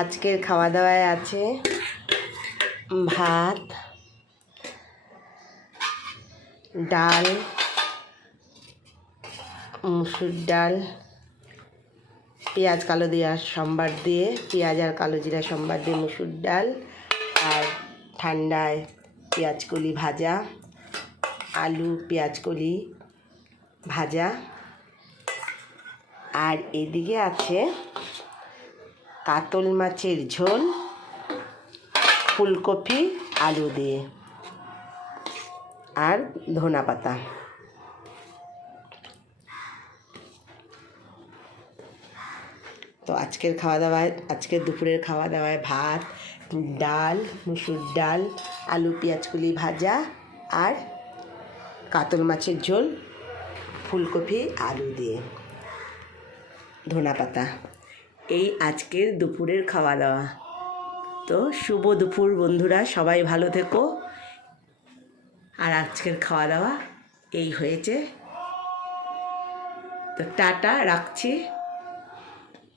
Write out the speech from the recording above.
আজকের খাওয়া দাওয়ায় আছে ভাত, ডাল, মুসুর ডাল, পেঁয়াজ কালো জিরা সম্বার দিয়ে, পেঁয়াজ আর কালো জিরা সম্বার দিয়ে মুসুর ডাল, আর ঠান্ডায় পেঁয়াজকলি ভাজা, আলু পেঁয়াজকলি ভাজা। আর এদিকে আছে কাতল মাছের ঝোল, ফুলকপি আলু দিয়ে, আর ধনা পাতা। তো আজকের দুপুরের খাওয়া দাওয়ায় ভাত, ডাল, মুসুর ডাল, আলু পেঁয়াজকলি ভাজা, আর কাতল মাছের ঝোল, ফুলকপি আলু দিয়ে, ধনা পাতা। এই আজকের দুপুরের খাওয়া দাওয়া। তো শুভ দুপুর বন্ধুরা, সবাই ভালো থেকো। আর আজকের খাওয়া দাওয়া এই হয়েছে। তো টাটা, রাখছি।